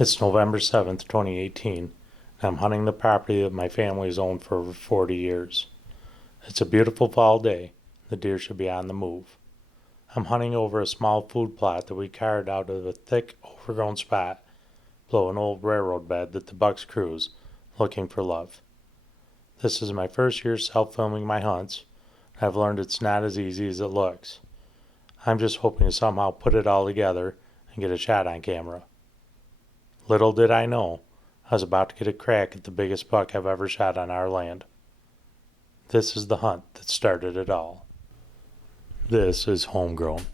It's November 7th, 2018, and I'm hunting the property that my family has owned for over 40 years. It's a beautiful fall day. The deer should be on the move. I'm hunting over a small food plot that we carved out of a thick, overgrown spot below an old railroad bed that the bucks cruise, looking for love. This is my first year self-filming my hunts, and I've learned it's not as easy as it looks. I'm just hoping to somehow put it all together and get a shot on camera. Little did I know, I was about to get a crack at the biggest buck I've ever shot on our land. This is the hunt that started it all. This is Homegrown.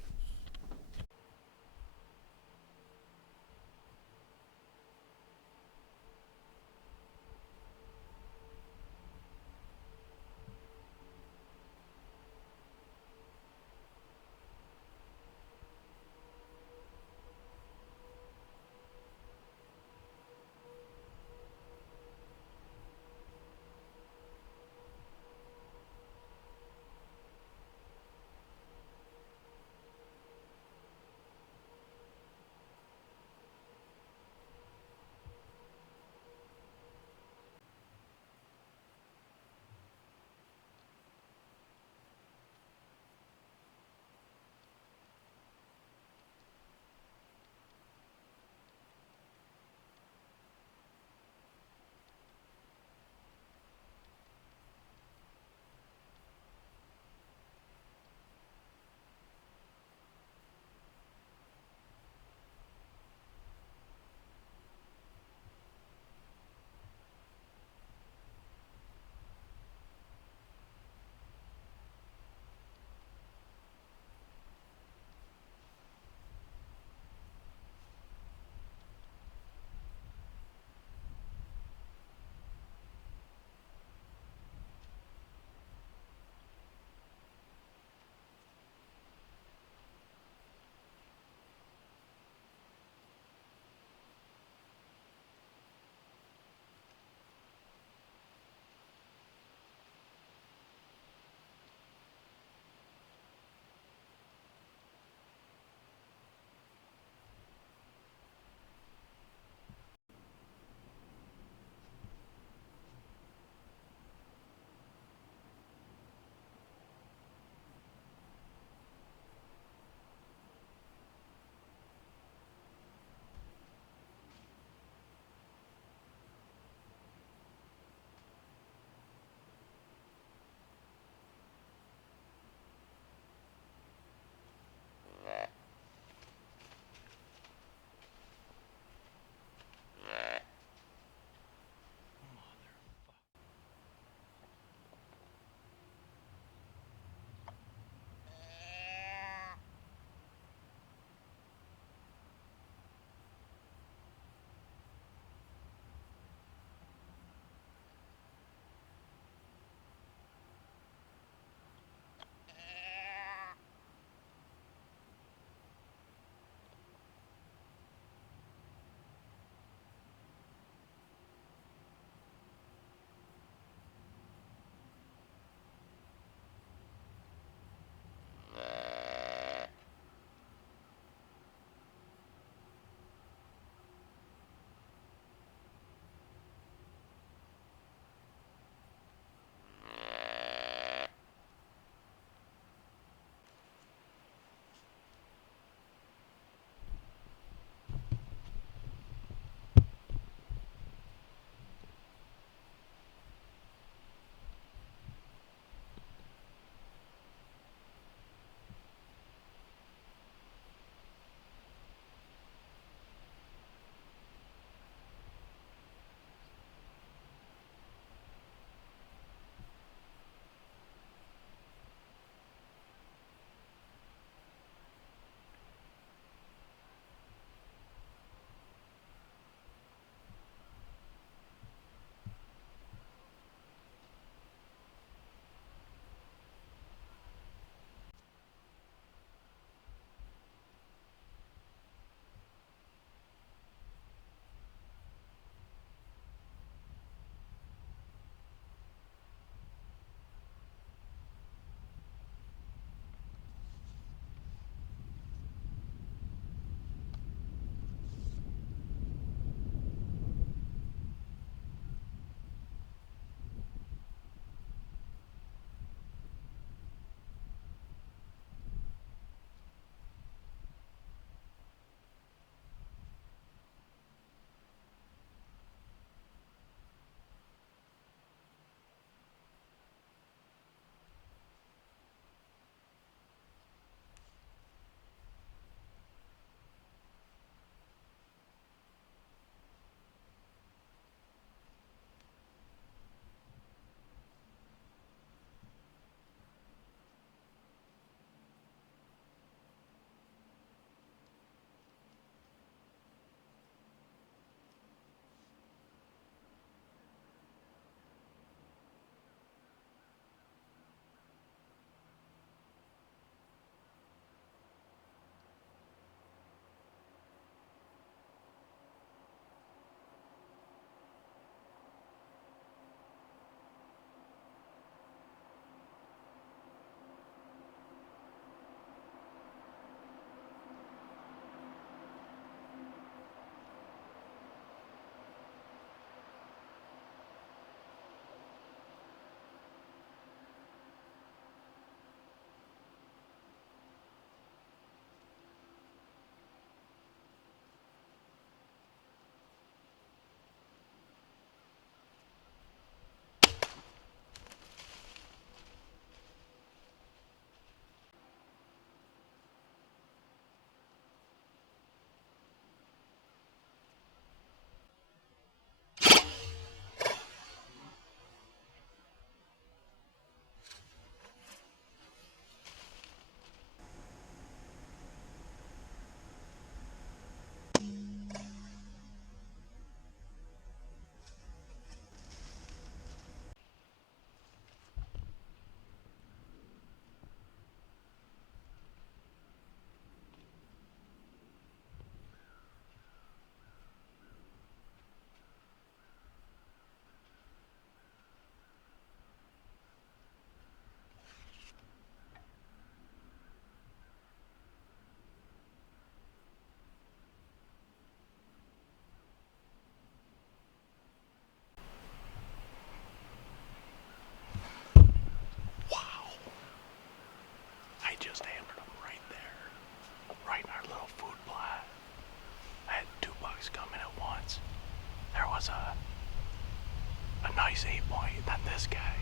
than this guy.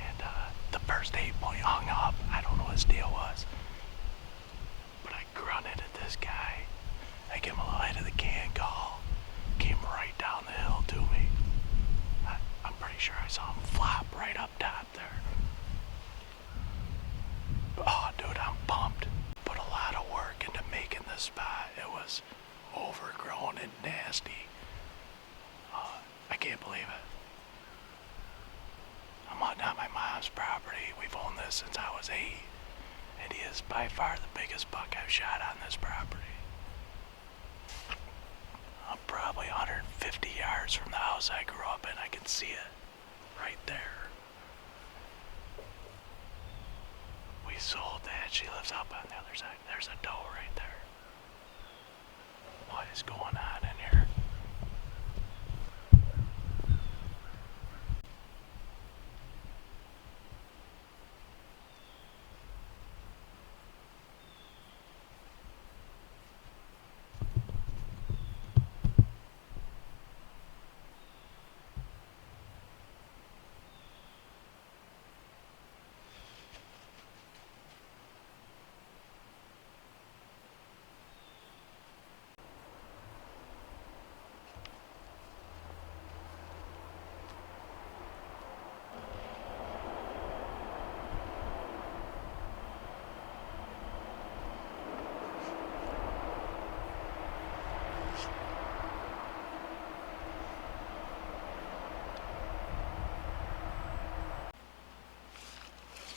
And the first 8-point hung up. I don't know what his deal was. But I grunted at this guy. I gave him a light of the can call. Came right down the hill to me. I'm pretty sure I saw him flop right up top there. Oh, dude, I'm pumped. Put a lot of work into making this spot. It was overgrown and nasty. I can't believe it. I'm hunting on my mom's property. We've owned this since I was 8. And he is by far the biggest buck I've shot on this property. I'm probably 150 yards from the house I grew up in. I can see it right there. We sold that. She lives up on the other side. There's a doe right there. What is going on in here?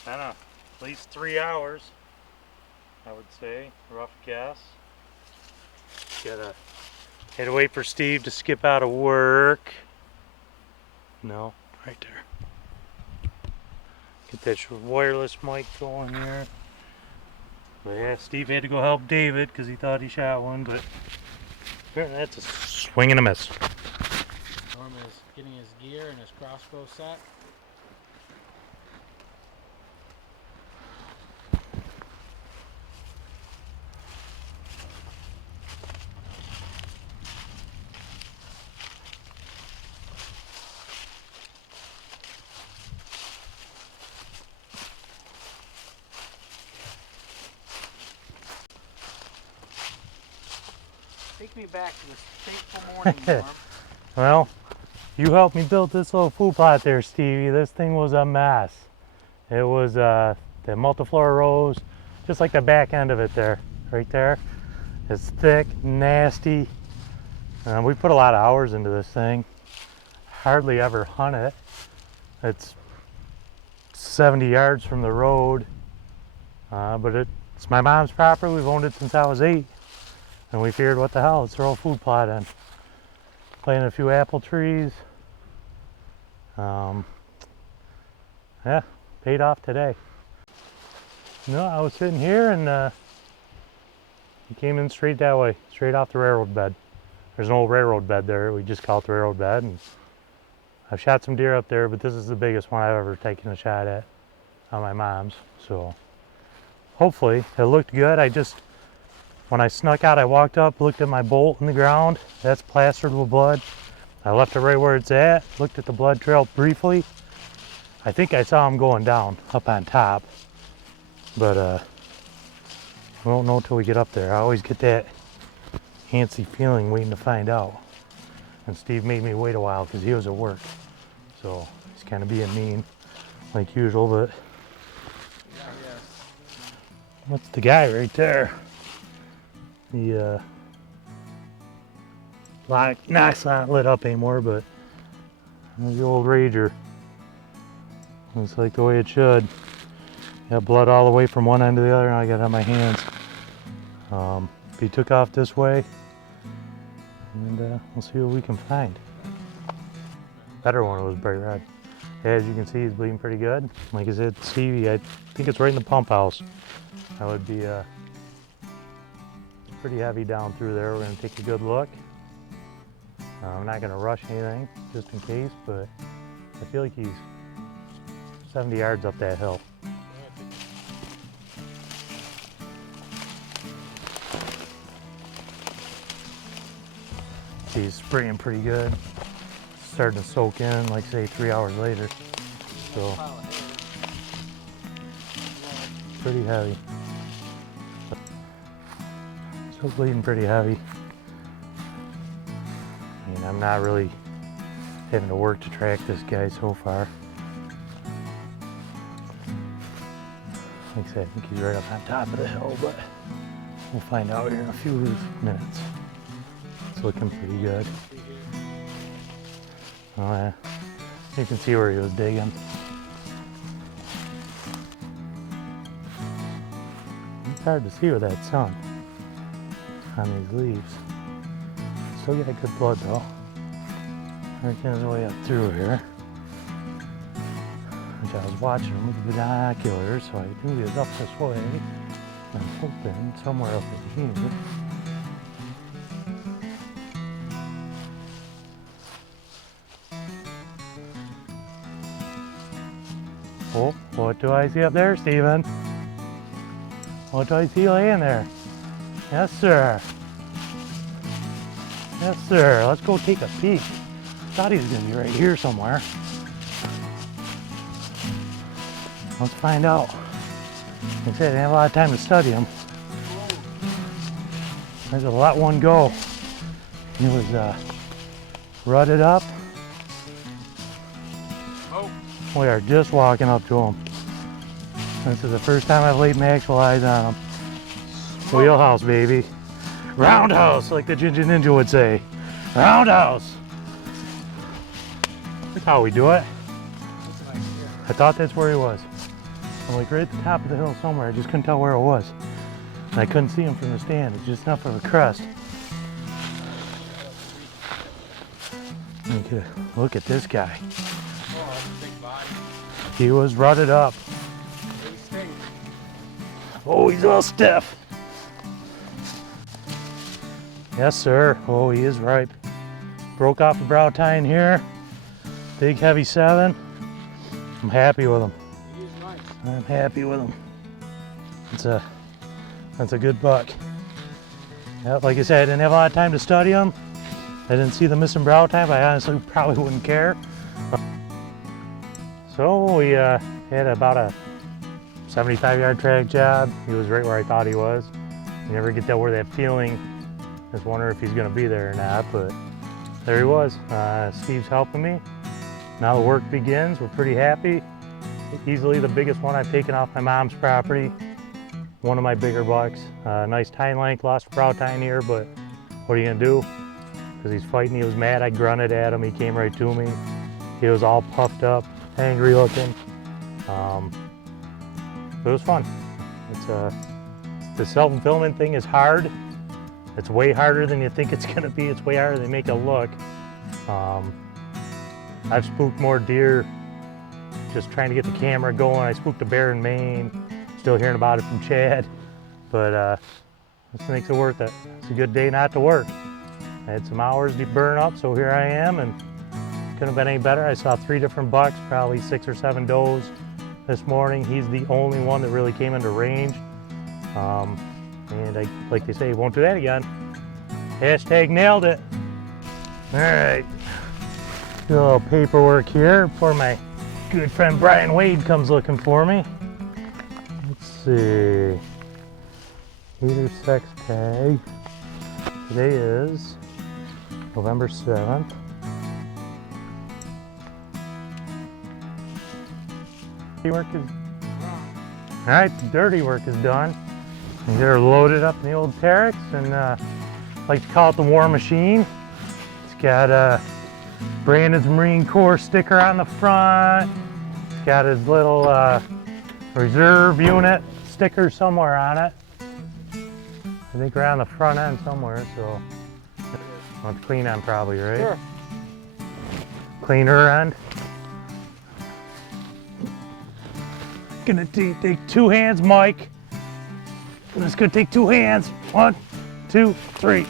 I don't know, at least 3 hours, I would say, rough guess. Had to wait for Steve to skip out of work. No, right there. Get that wireless mic going here. But yeah, Steve had to go help David because he thought he shot one, but apparently that's a swing and a miss. Norm is getting his gear and his crossbow set. Take me back to this fateful morning, Norm. Well, you helped me build this little food plot there, Stevie. This thing was a mess. It was the multiflora rose, just like the back end of it there, right there. It's thick, nasty. We put a lot of hours into this thing. Hardly ever hunt it. It's 70 yards from the road, but it's my mom's property. We've owned it since I was 8. And we figured, what the hell, let's throw a food plot in. Planted a few apple trees. Yeah, paid off today. No, I was sitting here and he came in straight that way, straight off the railroad bed. There's an old railroad bed there. We just call it the railroad bed. And I've shot some deer up there, but this is the biggest one I've ever taken a shot at on my mom's. So hopefully it looked good. When I snuck out, I walked up, looked at my bolt in the ground. That's plastered with blood. I left it right where it's at, looked at the blood trail briefly. I think I saw him going down up on top, but we won't know till we get up there. I always get that antsy feeling waiting to find out. And Steve made me wait a while because he was at work. So he's kind of being mean like usual, but what's the guy right there? The it's not lit up anymore, but the old Rager. Looks like the way it should. Got blood all the way from one end to the other, and I got it on my hands. He took off this way, and we'll see what we can find. Better one was bright red. As you can see, he's bleeding pretty good. Like I said, Stevie, I think it's right in the pump house. That would be pretty heavy down through there. We're going to take a good look. I'm not going to rush anything, just in case, but I feel like he's 70 yards up that hill. He's spraying pretty good. starting to soak in, like say 3 hours later. So pretty heavy. Still bleeding pretty heavy. I mean, I'm not really having to work to track this guy so far. Like I said, I think he's right up on top of the hill, but we'll find out here in a few minutes. It's looking pretty good. Oh yeah, you can see where he was digging. It's hard to see with that sun on these leaves. Still got good blood though. Working his way up through here. Which I was watching him with binoculars, so I knew he was up this way. I'm hoping somewhere up in here. Oh, what do I see up there, Stephen? What do I see laying there? Yes, sir. Yes, sir. Let's go take a peek. Thought he was going to be right here somewhere. Let's find out. Like I said, I didn't have a lot of time to study him. There's a lot one go. He was rutted up. We are just walking up to him. This is the first time I've laid my actual eyes on him. Wheelhouse, baby. Roundhouse, like the Ginger Ninja would say. Roundhouse. That's how we do it. I thought that's where he was. I'm like right at the top of the hill somewhere. I just couldn't tell where it was. And I couldn't see him from the stand. It's just enough of a crest. Okay, look at this guy. He was rutted up. Oh, he's all stiff. Yes, sir. Oh, he is ripe. Broke off the brow tine here. Big heavy 7. I'm happy with him. He is nice. I'm happy with him. That's a good buck. Yeah, like I said, I didn't have a lot of time to study him. I didn't see the missing brow tine, but I honestly probably wouldn't care. So we had about a 75-yard track job. He was right where I thought he was. You never get that feeling. Just wonder if he's gonna be there or not, but there he was. Steve's helping me. Now the work begins. We're pretty happy. Easily the biggest one I've taken off my mom's property. One of my bigger bucks. Nice tine length, lost brow tine here, but what are you gonna do? Because he's fighting, he was mad. I grunted at him, he came right to me. He was all puffed up, angry looking. It was fun. The self-fulfillment thing is hard. It's way harder than you think it's gonna be. It's way harder than they make it look. I've spooked more deer just trying to get the camera going. I spooked a bear in Maine. Still hearing about it from Chad. But this makes it worth it. It's a good day not to work. I had some hours to burn up, so here I am, and couldn't have been any better. I saw 3 different bucks, probably 6 or 7 does this morning. He's the only one that really came into range. And like they say, won't do that again. Hashtag nailed it. All right. Do a little paperwork here before my good friend Brian Wade comes looking for me. Let's see. Heater sex tag. Today is November 7th. Dirty work is all right. The dirty work is done. And they're loaded up in the old Terex, and I like to call it the War Machine. It's got Brandon's Marine Corps sticker on the front. It's got his little reserve unit sticker somewhere on it. I think around the front end somewhere, so I'll have to clean on probably, right? Sure. Clean her end. Gonna take 2 hands, Mike. It's gonna take 2 hands. 1, 2, 3.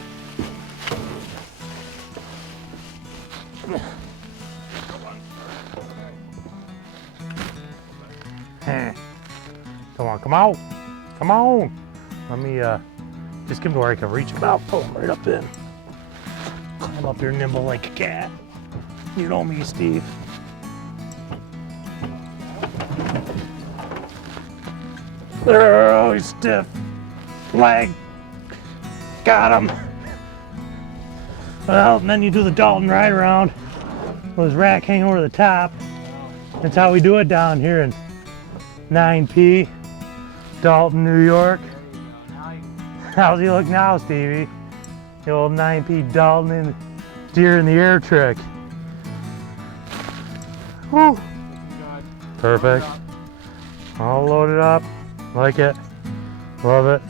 Come on, come on, come on. Let me just give him to where I can reach about, pull him right up in. Climb up here nimble like a cat. You know me, Steve. Oh, he's stiff. Leg. Got him. Well, and then you do the Dalton ride around with his rack hanging over the top. That's how we do it down here in 9P, Dalton, New York. How's he look now, Stevie? The old 9P Dalton and deer in the air trick. Whew. Perfect. All loaded up. Like it. Love it.